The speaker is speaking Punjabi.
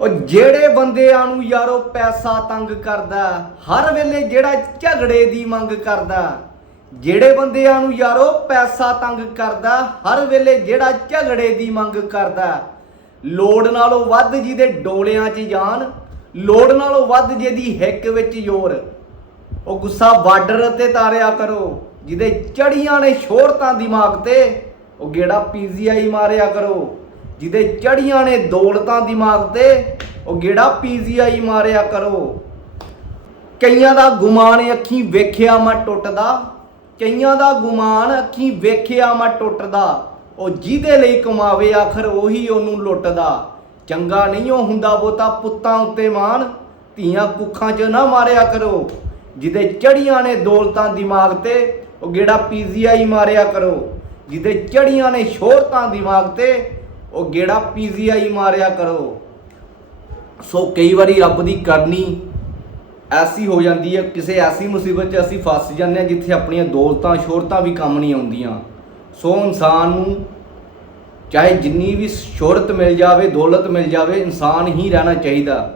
ਉਹ ਜਿਹੜੇ ਬੰਦਿਆਂ ਨੂੰ ਯਾਰੋ ਪੈਸਾ ਤੰਗ ਕਰਦਾ, ਹਰ ਵੇਲੇ ਜਿਹੜਾ ਝਗੜੇ ਦੀ ਮੰਗ ਕਰਦਾ, ਜਿਹੜੇ ਬੰਦਿਆਂ ਨੂੰ ਯਾਰੋ ਪੈਸਾ ਤੰਗ ਕਰਦਾ, ਹਰ ਵੇਲੇ ਜਿਹੜਾ ਝਗੜੇ ਦੀ ਮੰਗ ਕਰਦਾ, ਲੋੜ ਨਾਲੋਂ ਵੱਧ ਜਿਹਦੇ ਡੋਲਿਆਂ 'ਚ ਜਾਨ, ਲੋੜ ਨਾਲੋਂ ਵੱਧ ਜਿਹਦੀ ਹਿੱਕ ਵਿੱਚ ਜ਼ੋਰ, ਉਹ ਗੁੱਸਾ ਬਾਰਡਰ ਤੇ ਤਾਰਿਆ ਕਰੋ, ਜਿਹਦੇ ਚੜੀਆਂ ਨੇ ਸ਼ੋਹਰਤਾਂ ਦਿਮਾਗ ਤੇ, ਉਹ ਗੇੜਾ ਪੀਜੀਆਈ ਮਾਰਿਆ ਕਰੋ। ਜਿਹਦੇ ਚੜੀਆਂ ਨੇ ਦੌਲਤਾਂ ਦਿਮਾਗ ਤੇ ਉਹ ਗੇੜਾ ਪੀਜੀਆਈ ਮਾਰਿਆ ਕਰੋ। ਕਈਆਂ ਦਾ ਗੁਮਾਨ ਅੱਖੀਂ ਵੇਖਿਆ ਮੈਂ ਟੁੱਟਦਾ, ਕਈਆਂ ਦਾ ਗੁਮਾਨ ਅੱਖੀਂ ਵੇਖਿਆ ਮੈਂ ਟੁੱਟਦਾ। ਉਹ ਜਿਹਦੇ ਲਈ ਕਮਾਵੇ ਆਖਰ ਉਹੀ ਉਹਨੂੰ ਲੁੱਟਦਾ। ਚੰਗਾ ਨਹੀਂ ਉਹ ਹੁੰਦਾ ਬੋਤਾ ਪੁੱਤਾਂ ਉੱਤੇ ਮਾਣ, ਧੀਆਂ ਕੁੱਖਾਂ 'ਚ ਨਾ ਮਾਰਿਆ ਕਰੋ। ਜਿਹਦੇ ਚੜੀਆਂ ਨੇ ਦੌਲਤਾਂ ਦਿਮਾਗ ਤੇ ਉਹ ਗੇੜਾ ਪੀਜੀਆਈ ਮਾਰਿਆ ਕਰੋ। ਜਿਹਦੇ ਚੜੀਆਂ ਨੇ ਸ਼ੋਹਰਤਾਂ ਦਿਮਾਗ ਤੇ ਉਹ ਗੇੜਾ ਪੀਜੀਆਈ ਮਾਰਿਆ ਕਰੋ। ਸੋ ਕਈ ਵਾਰੀ ਰੱਬ ਦੀ ਕਰਨੀ ਐਸੀ ਹੋ ਜਾਂਦੀ ਹੈ, ਕਿਸੇ ਐਸੀ ਮੁਸੀਬਤ 'ਚ ਅਸੀਂ ਫਸ ਜਾਂਦੇ ਹਾਂ ਜਿੱਥੇ ਆਪਣੀਆਂ ਦੌਲਤਾਂ, ਸ਼ੋਹਰਤਾਂ ਵੀ ਕੰਮ ਨਹੀਂ ਆਉਂਦੀਆਂ। ਸੋ ਇਨਸਾਨ ਨੂੰ ਚਾਹੇ ਜਿੰਨੀ ਵੀ ਸ਼ੋਹਰਤ ਮਿਲ ਜਾਵੇ, ਦੌਲਤ ਮਿਲ ਜਾਵੇ, ਇਨਸਾਨ ਹੀ ਰਹਿਣਾ ਚਾਹੀਦਾ।